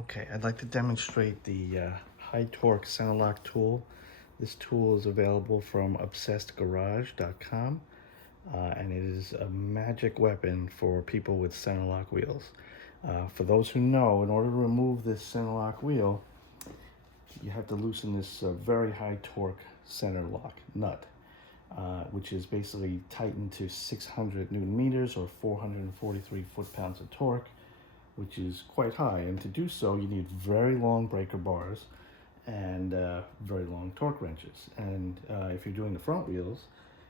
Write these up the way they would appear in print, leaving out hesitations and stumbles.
Okay, I'd like to demonstrate the HYtorc Centerlock tool. This tool is available from obsessedgarage.com, and it is a magic weapon for people with Centerlock wheels. For those who know, in order to remove this Centerlock wheel, you have to loosen this very high torque Centerlock nut, which is basically tightened to 600 Newton meters or 443 foot-pounds of torque, which is quite high. And to do so, you need very long breaker bars and very long torque wrenches. And if you're doing the front wheels,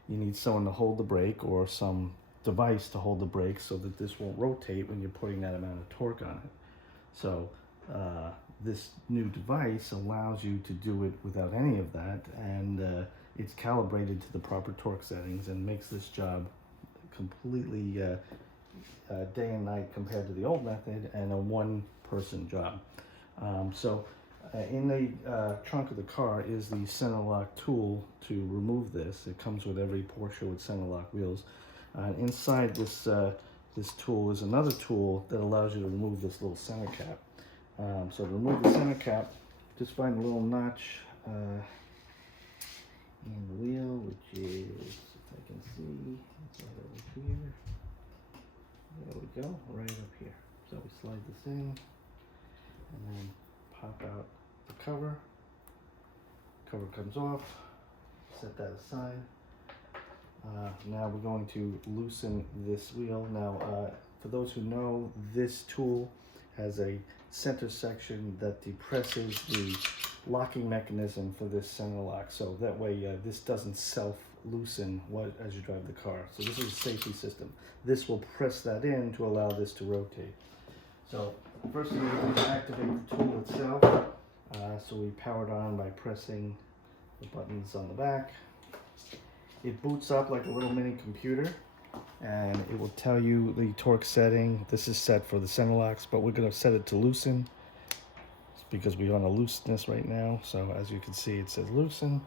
you need someone to hold the brake or some device to hold the brake so that this won't rotate when you're putting that amount of torque on it. So this new device allows you to do it without any of that, and it's calibrated to the proper torque settings and makes this job completely day and night compared to the old method, and a one-person job. In the trunk of the car is the Centerlock tool to remove this. It comes with every Porsche with Centerlock wheels. Inside this this tool is another tool that allows you to remove this little center cap. So to remove the center cap, just find a little notch in the wheel, which is, if I can see, it's right over here. There we go, right up here. So we slide this in and then pop out the cover. Cover comes off, set that aside. Now we're going to loosen this wheel. Now, for those who know, this tool has a center section that depresses the locking mechanism for this Centerlock, so that way this doesn't self-loosen as you drive the car. So this is a safety system. This will press that in to allow this to rotate. So first thing we do is activate the tool itself. So we power it on by pressing the buttons on the back. It boots up like a little mini computer, and it will tell you the torque setting. This is set for the Centerlocks, but we're going to set it to loosen because we want to loosen this right now. So as you can see, it says loosen.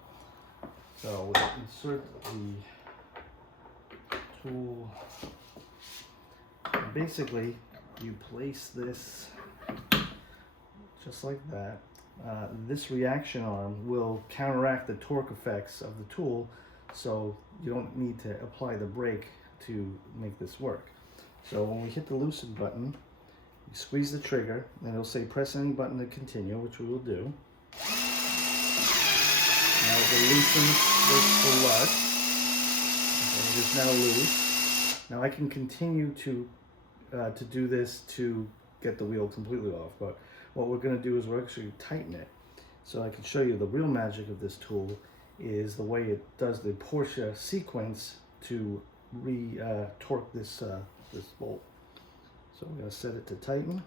So we'll insert the tool. And basically, you place this just like that. This reaction arm will counteract the torque effects of the tool, so you don't need to apply the brake to make this work. So when we hit the loosen button, you squeeze the trigger, and it'll say press any button to continue, which we will do. Now it will loosen the lug. It is now loose. Now I can continue to do this to get the wheel completely off, but what we're going to do is we're actually tighten it. So I can show you the real magic of this tool is the way it does the Porsche sequence to torque this this bolt. So I'm going to set it to tighten.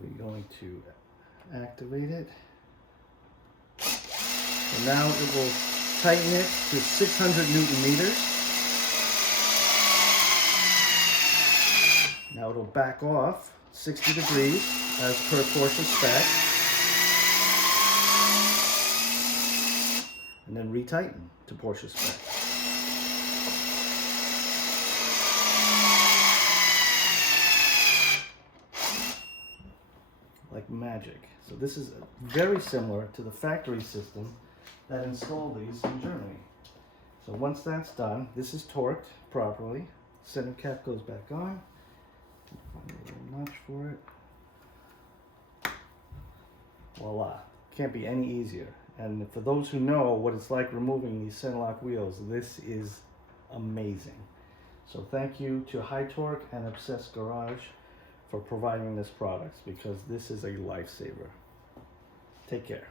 We're going to activate it. And now it will tighten it to 600 Newton meters. Now it'll back off 60 degrees as per Porsche spec. And then retighten to Porsche spec. Like magic. So this is very similar to the factory system that installed these in Germany. So once that's done, this is torqued properly. Center cap goes back on. Find a little notch for it. Voila. Can't be any easier. And for those who know what it's like removing these Centerlock wheels, this is amazing. So thank you to HYtorc and Obsessed Garage for providing this product, because this is a lifesaver. Take care.